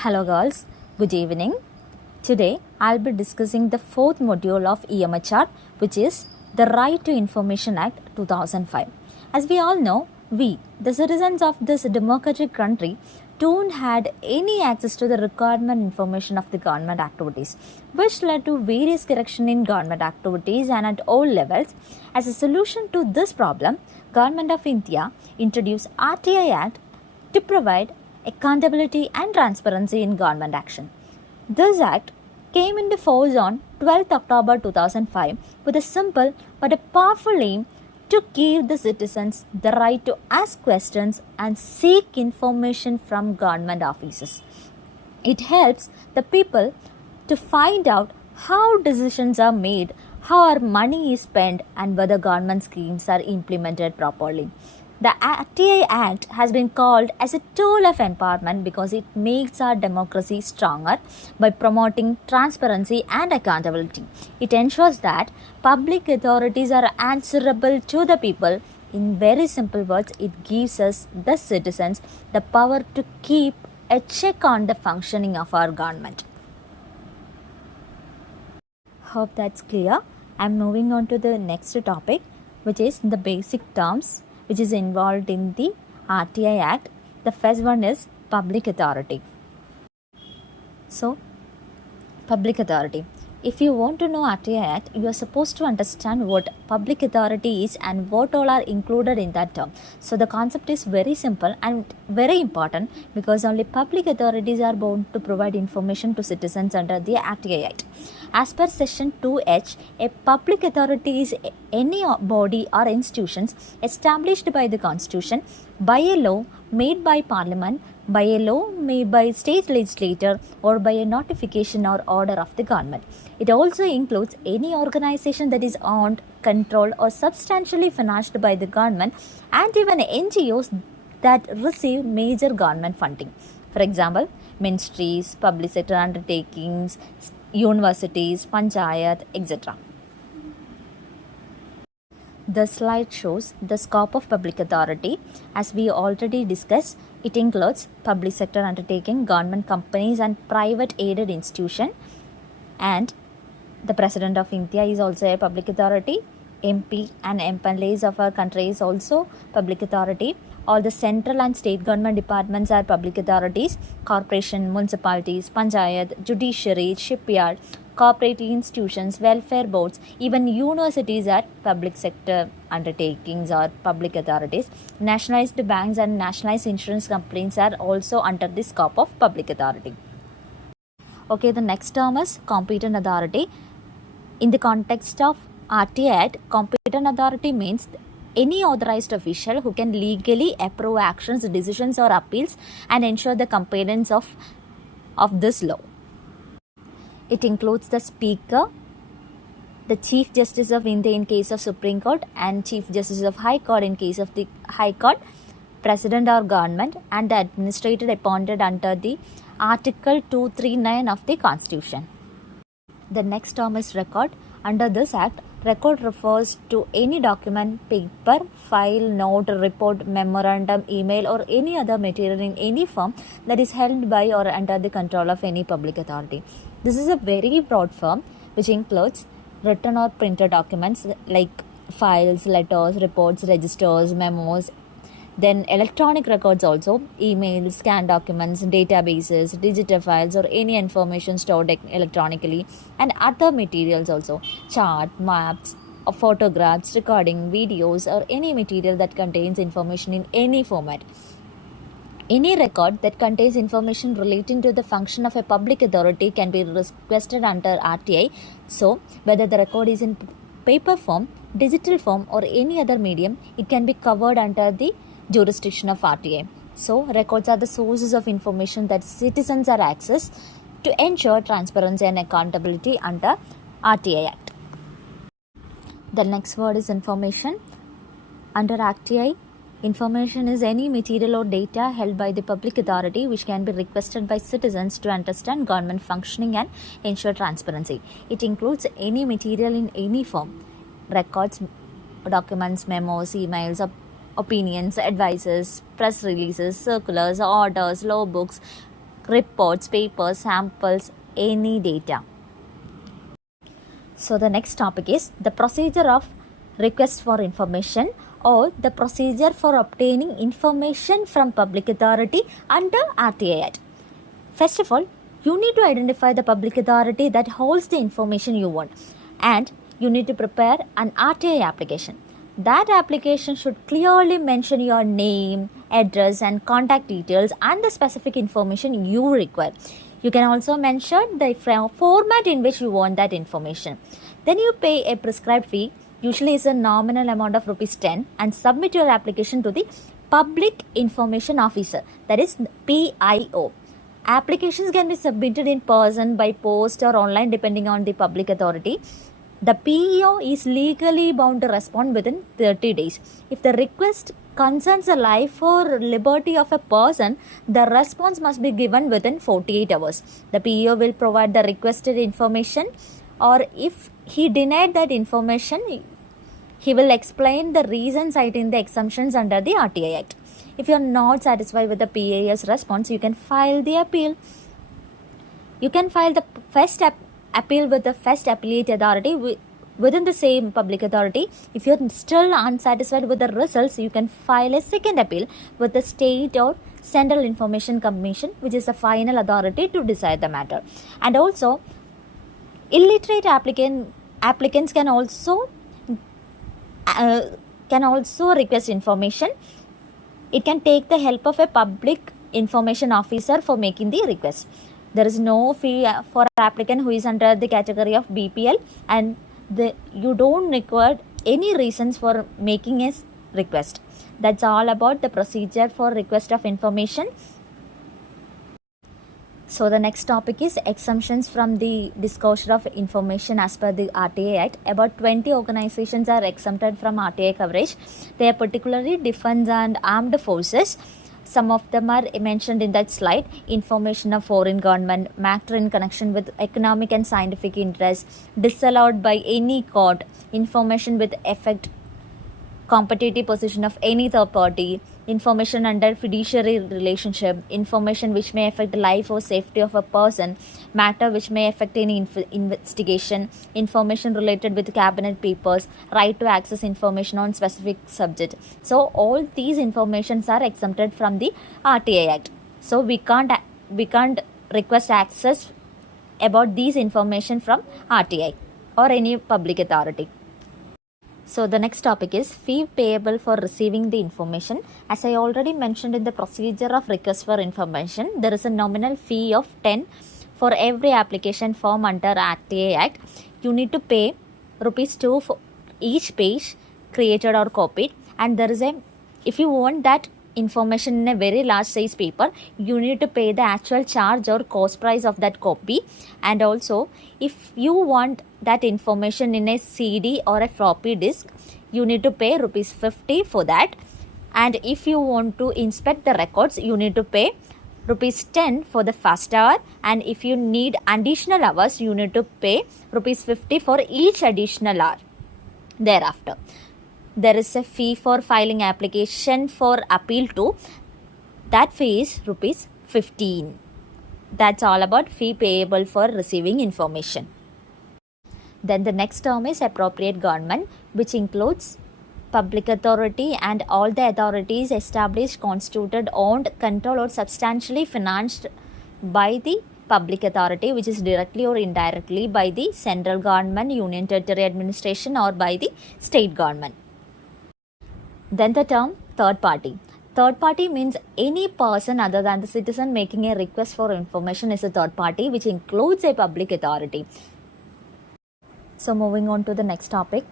Hello girls, good evening. Today I'll be discussing the fourth module of EMHR, which is the Right to Information Act 2005. As we all know, we, the citizens of this democratic country, don't had any access to the requirement information of the government activities, which led to various correction in government activities and at all levels. As a solution to this problem, Government of India introduced RTI Act to provide accountability and transparency in government action. This act came into force on 12th October 2005 with a simple but a powerful aim to give the citizens the right to ask questions and seek information from government offices. It helps the people to find out how decisions are made, how our money is spent, and whether government schemes are implemented properly. The RTI Act has been called as a tool of empowerment because it makes our democracy stronger by promoting transparency and accountability. It ensures that public authorities are answerable to the people. In very simple words, it gives us, the citizens, the power to keep a check on the functioning of our government. Hope that's clear. I'm moving on to the next topic, which is the basic terms which is involved in the RTI Act. The first one is public authority. So, public authority. If you want to know RTI Act, you are supposed to understand what public authority is and what all are included in that term. So the concept is very simple and very important because only public authorities are bound to provide information to citizens under the RTI Act. As per section 2H, a public authority is any body or institutions established by the constitution, by a law made by parliament, by a law made by state legislature, or by a notification or order of the government. It also includes any organization that is owned, controlled, or substantially financed by the government, and even NGOs that receive major government funding. For example, ministries, public sector undertakings, universities, panchayat, etc. The slide shows the scope of public authority. As we already discussed, it includes public sector undertaking, government companies, and private aided institution. And the President of India is also a public authority. MP and MLAs of our country is also public authority. All the central and state government departments are public authorities. Corporation, municipalities, panchayat, judiciary, shipyard, cooperative institutions, welfare boards, even universities are public sector undertakings or public authorities. Nationalized banks and nationalized insurance companies are also under the scope of public authority. Okay, the next term is competent authority. In the context of RTI Act, competent authority means any authorized official who can legally approve actions, decisions, or appeals and ensure the compliance of this law. It includes the Speaker, the Chief Justice of India in case of Supreme Court, and Chief Justice of High Court in case of the High Court, President or Government, and the administrator appointed under the Article 239 of the Constitution. The next term is record. Under this Act, record refers to any document, paper, file, note, report, memorandum, email, or any other material in any form that is held by or under the control of any public authority. This is a very broad form which includes written or printed documents like files, letters, reports, registers, memos. Then electronic records also, emails, scanned documents, databases, digital files, or any information stored electronically, and other materials also, chart, maps, or photographs, recording, videos, or any material that contains information in any format. Any record that contains information relating to the function of a public authority can be requested under RTI. So, whether the record is in paper form, digital form, or any other medium, it can be covered under the jurisdiction of RTI. So, records are the sources of information that citizens are access to ensure transparency and accountability under RTI Act. The next word is information. Under RTI, information is any material or data held by the public authority which can be requested by citizens to understand government functioning and ensure transparency. It includes any material in any form, records, documents, memos, emails, opinions, advices, press releases, circulars, orders, law books, reports, papers, samples, any data. So the next topic is the procedure of request for information or the procedure for obtaining information from public authority under RTI Act. First of all, you need to identify the public authority that holds the information you want, and you need to prepare an RTI application. That application should clearly mention your name, address, and contact details and the specific information you require. You can also mention the format in which you want that information. Then you pay a prescribed fee, usually is a nominal amount of rupees 10, and submit your application to the Public Information Officer, that is PIO. Applications can be submitted in person, by post, or online depending on the public authority. The PEO is legally bound to respond within 30 days. If the request concerns the life or liberty of a person, the response must be given within 48 hours. The PEO will provide the requested information, or if he denied that information, he will explain the reason citing the exemptions under the RTI Act. If you are not satisfied with the PA's response, you can file the appeal. You can file the first appeal with the first appellate authority within the same public authority. If you are still unsatisfied with the results, you can file a second appeal with the state or Central Information Commission, which is the final authority to decide the matter. And also, illiterate applicants can also request information. It can take the help of a public information officer for making the request. There is no fee for an applicant who is under the category of BPL, and you don't require any reasons for making a request. That's all about the procedure for request of information. So the next topic is exemptions from the disclosure of information as per the RTI Act. About 20 organizations are exempted from RTI coverage. They are particularly defense and armed forces. Some of them are mentioned in that slide. Information of foreign government, matter in connection with economic and scientific interests, disallowed by any court, information with effect, competitive position of any third party, information under fiduciary relationship, information which may affect the life or safety of a person, matter which may affect any investigation, information related with cabinet papers, right to access information on specific subject. So all these informations are exempted from the RTI Act. So we can't request access about these information from RTI or any public authority. So the next topic is fee payable for receiving the information. As I already mentioned in the procedure of request for information, there is a nominal fee of 10 for every application form under RTI Act. You need to pay rupees 2 for each page created or copied, and there is if you want that information in a very large size paper, you need to pay the actual charge or cost price of that copy. And also, if you want that information in a CD or a floppy disk, you need to pay rupees 50 for that. And if you want to inspect the records, you need to pay rupees 10 for the first hour, and if you need additional hours, you need to pay rupees 50 for each additional hour thereafter. There is a fee for filing application for appeal too. That fee is rupees 15. That's all about fee payable for receiving information. Then the next term is appropriate government, which includes public authority and all the authorities established, constituted, owned, controlled or substantially financed by the public authority, which is directly or indirectly by the central government, union territory administration or by the state government. Then the term third party. Third party means any person other than the citizen making a request for information is a third party, which includes a public authority. So moving on to the next topic,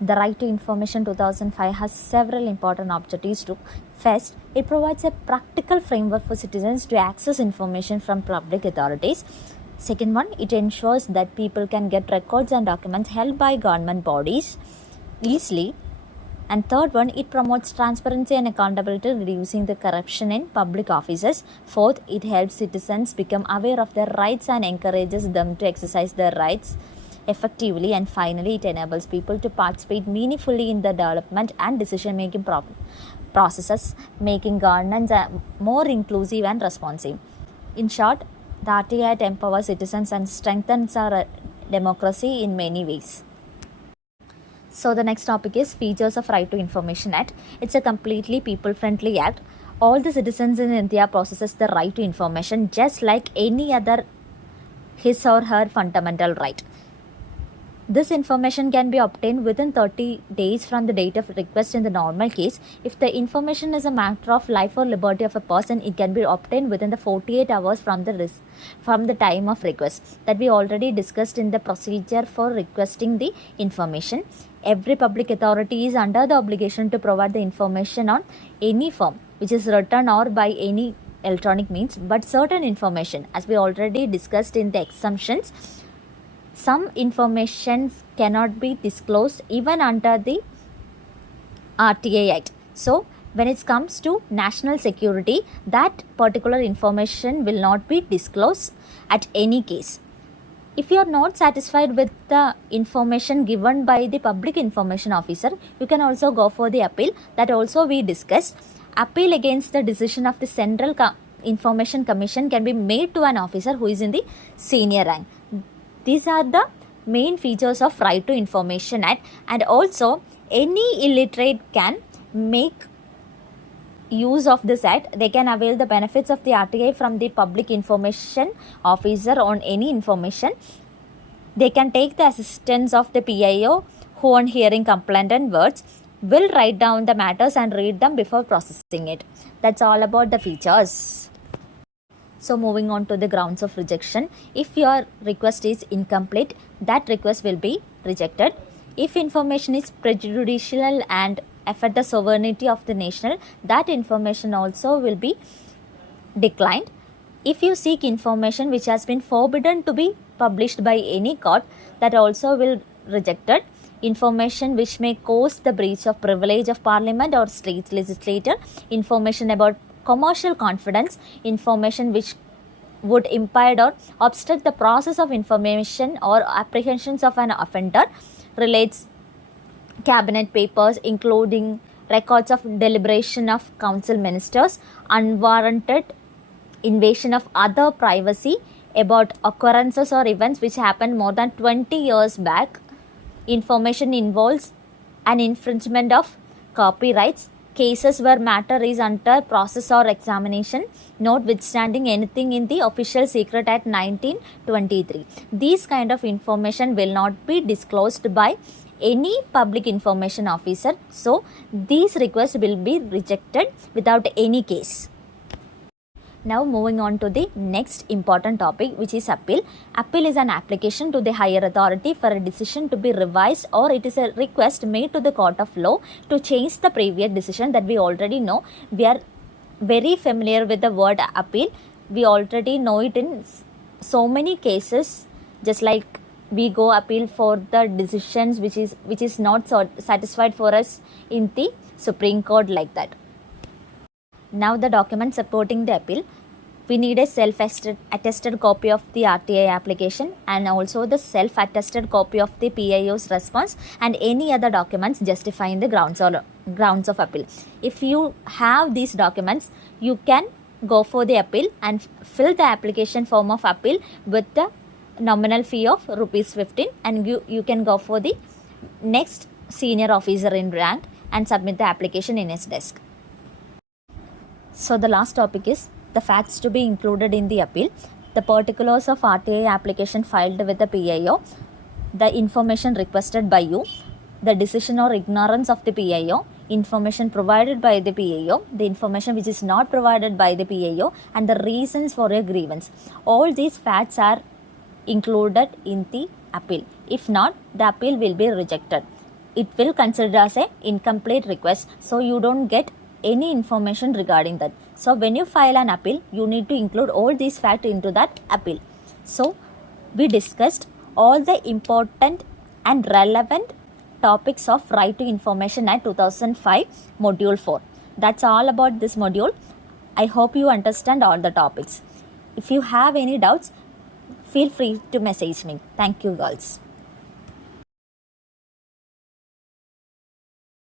the Right to Information 2005 has several important objectives too. First, it provides a practical framework for citizens to access information from public authorities. Second one, it ensures that people can get records and documents held by government bodies easily. And third one, it promotes transparency and accountability, reducing the corruption in public offices. Fourth, it helps citizens become aware of their rights and encourages them to exercise their rights effectively. And finally, it enables people to participate meaningfully in the development and decision-making processes, making governance more inclusive and responsive. In short, the RTI Act empowers citizens and strengthens our democracy in many ways. So the next topic is features of Right to Information Act. It's a completely people-friendly act. All the citizens in India possesses the right to information just like any other his or her fundamental right. This information can be obtained within 30 days from the date of request in the normal case. If the information is a matter of life or liberty of a person, it can be obtained within the 48 hours from the time of request. That we already discussed in the procedure for requesting the information. Every public authority is under the obligation to provide the information on any form, which is written or by any electronic means, but certain information, as we already discussed in the exemptions, some information cannot be disclosed even under the RTI Act. So, when it comes to national security, that particular information will not be disclosed at any case. If you are not satisfied with the information given by the public information officer, you can also go for the appeal. That also we discussed. Appeal against the decision of the Central Information Commission can be made to an officer who is in the senior rank. These are the main features of Right to Information Act, and also any illiterate can make use of this act. They can avail the benefits of the RTI from the public information officer on any information. They can take the assistance of the PIO who on hearing complaint and words will write down the matters and read them before processing it. That's all about the features. So moving on to the grounds of rejection. If your request is incomplete, that request will be rejected. If information is prejudicial and affect the sovereignty of the nation, that information also will be declined. If you seek information which has been forbidden to be published by any court, that also will rejected. Information which may cause the breach of privilege of parliament or state legislator, information about commercial confidence, information which would impede or obstruct the process of information or apprehensions of an offender, relates cabinet papers including records of deliberation of council ministers, unwarranted invasion of other privacy about occurrences or events which happened more than 20 years back, information involves an infringement of copyrights, cases where matter is under process or examination, notwithstanding anything in the Official Secret Act 1923. These kind of information will not be disclosed by any public information officer. So, these requests will be rejected without any case. Now moving on to the next important topic, which is appeal. Appeal is an application to the higher authority for a decision to be revised, or it is a request made to the court of law to change the previous decision. That we already know. We are very familiar with the word appeal. We already know it in so many cases, just like we go appeal for the decisions which is not satisfied for us in the Supreme Court, like that. Now the document supporting the appeal. We need a self-attested copy of the RTI application and also the self-attested copy of the PIO's response and any other documents justifying the grounds of appeal. If you have these documents, you can go for the appeal and fill the application form of appeal with the nominal fee of ₹15, and you can go for the next senior officer in rank and submit the application in his desk. So the last topic is the facts to be included in the appeal, the particulars of RTI application filed with the PIO, the information requested by you, the decision or ignorance of the PIO, information provided by the PIO, the information which is not provided by the PIO, and the reasons for your grievance. All these facts are included in the appeal. If not, the appeal will be rejected. It will consider as an incomplete request, so you don't get any information regarding that. So when you file an appeal, you need to include all these facts into that appeal. So we discussed all the important and relevant topics of Right to Information Act 2005 Module 4. That's all about this module. I hope you understand all the topics. If you have any doubts, feel free to message me. Thank you, girls.